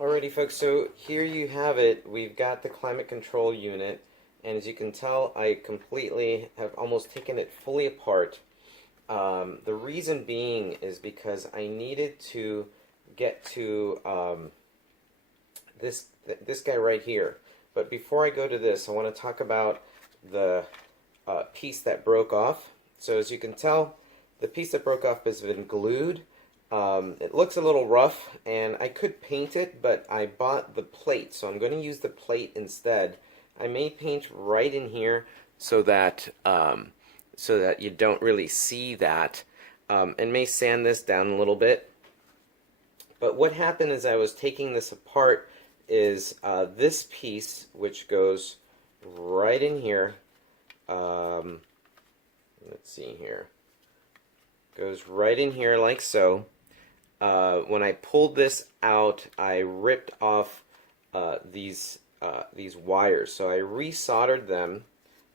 Alrighty folks, so here you have it. We've got the climate control unit, and as you can tell, I completely have almost taken it fully apart. The reason being is because I needed to get to this guy right here. But before I go to this, I want to talk about the piece that broke off. So as you can tell, the piece that broke off has been glued. It looks a little rough, and I could paint it, but I bought the plate, so I'm going to use the plate instead. I may paint right in here so that you don't really see that, and may sand this down a little bit. But what happened as I was taking this apart is this piece, which goes right in here. Let's see here. Goes right in here like so. When I pulled this out, I ripped off these wires. So I resoldered them.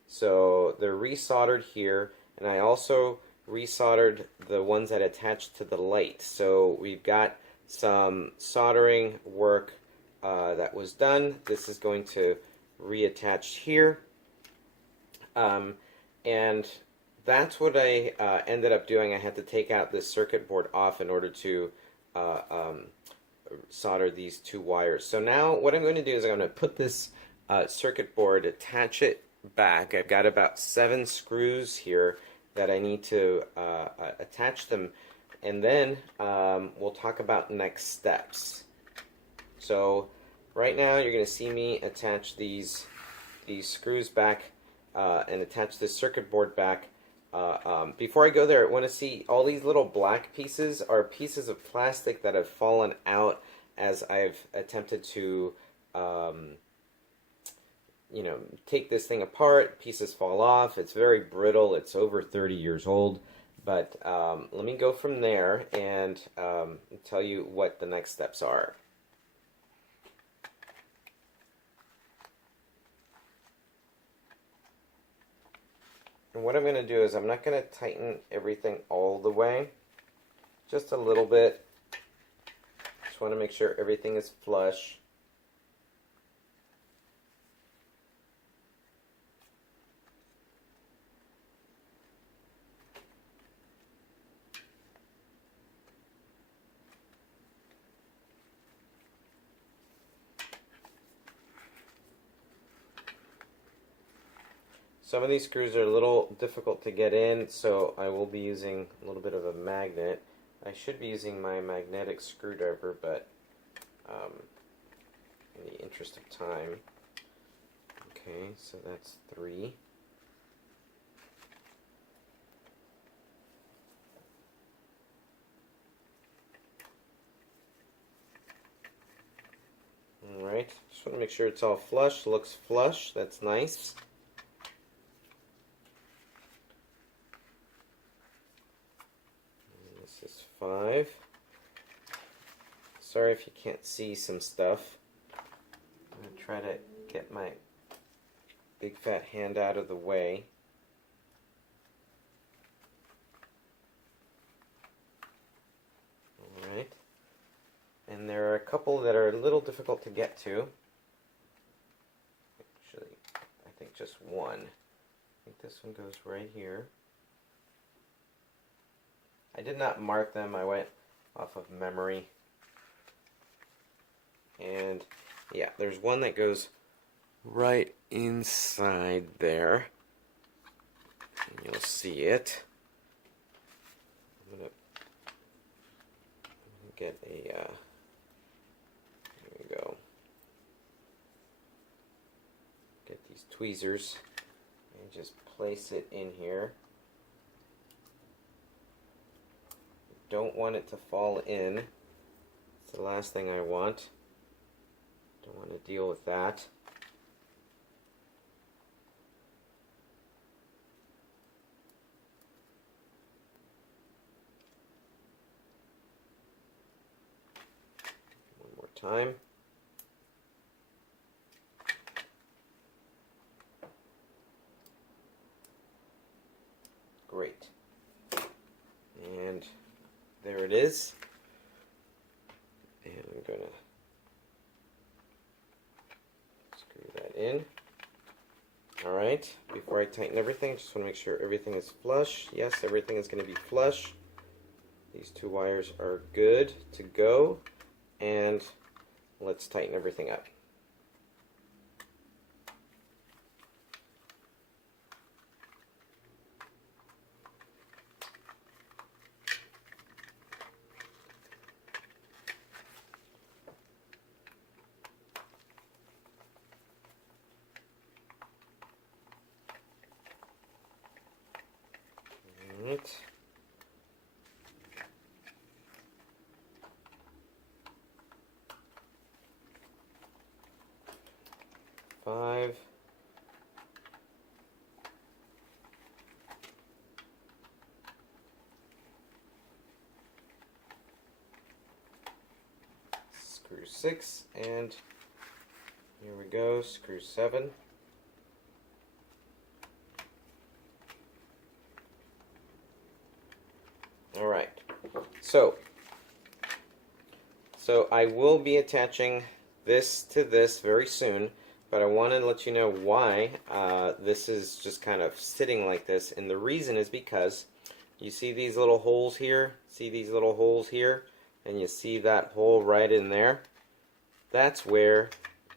So they're resoldered here, and I also resoldered the ones that attached to the light. So we've got some soldering work that was done. This is going to reattach here. And that's what I ended up doing. I had to take out this circuit board off in order to solder these two wires. So now what I'm going to do is I'm going to put this circuit board, attach it back. I've got about 7 screws here that I need to attach them, and then we'll talk about next steps. So right now you're going to see me attach these screws back and attach this circuit board back. Before I go there, I want to see all these little black pieces are pieces of plastic that have fallen out as I've attempted to take this thing apart. Pieces fall off. It's very brittle. It's over 30 years old. But let me go from there and tell you what the next steps are. And what I'm going to do is I'm not going to tighten everything all the way, just a little bit. Just want to make sure everything is flush. Some of these screws are a little difficult to get in, so I will be using a little bit of a magnet. I should be using my magnetic screwdriver, but in the interest of time. Okay, so that's 3. Alright, just want to make sure it's all flush. Looks flush, that's nice. This is 5. Sorry if you can't see some stuff. I'm going to try to get my big fat hand out of the way. Alright. And there are a couple that are a little difficult to get to. Actually, I think just one. I think this one goes right here. I did not mark them. I went off of memory. And yeah, there's one that goes right inside there. And you'll see it. I'm gonna get a there we go. Get these tweezers and just place it in here. Don't want it to fall in. It's the last thing I want. Don't want to deal with that. One more time. Great. And there it is. And I'm going to Alright, before I tighten everything, I just want to make sure everything is flush. Yes, everything is going to be flush. These two wires are good to go, and let's tighten everything up. Alright. Five. Screw 6, and here we go, screw 7. Alright, so I will be attaching this to this very soon, but I want to let you know why this is just kind of sitting like this, and the reason is because you see these little holes here, and you see that hole right in there? That's where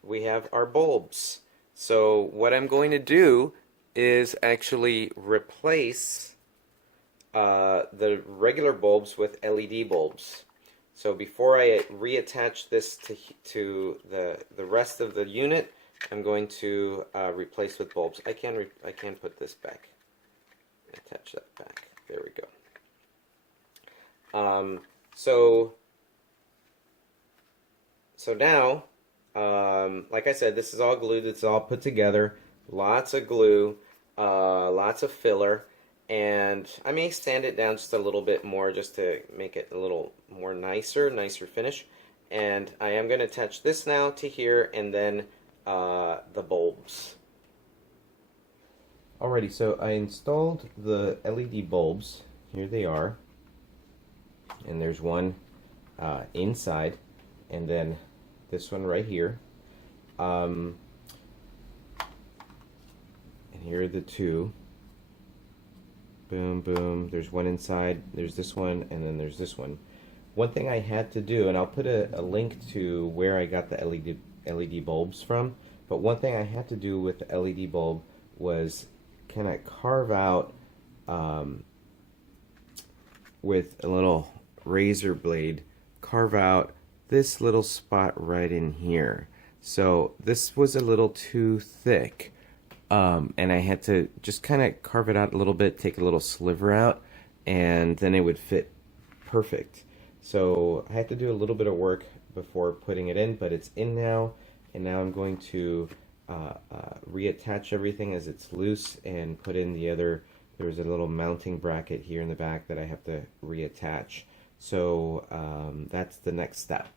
we have our bulbs. So what I'm going to do is actually replace the regular bulbs with LED bulbs. So before I reattach this to the rest of the unit, I'm going to replace with bulbs. I can put this back. Attach that back. There we go. So now, like I said, this is all glued. It's all put together. Lots of glue, lots of filler. And I may sand it down just a little bit more just to make it a little more nicer finish. And I am going to attach this now to here, and then the bulbs. Alrighty, so I installed the LED bulbs. Here they are. And there's one inside, and then this one right here. And here are the two. Boom, boom. There's one inside, there's this one, and then there's this one. One thing I had to do, and I'll put a link to where I got the LED bulbs from, but one thing I had to do with the LED bulb was kind of carve out with a little razor blade, carve out this little spot right in here. So this was a little too thick. And I had to just kind of carve it out a little bit, take a little sliver out, and then it would fit perfect. So I had to do a little bit of work before putting it in, but it's in now, and now I'm going to reattach everything as it's loose and put in the other. There's a little mounting bracket here in the back that I have to reattach. So that's the next step.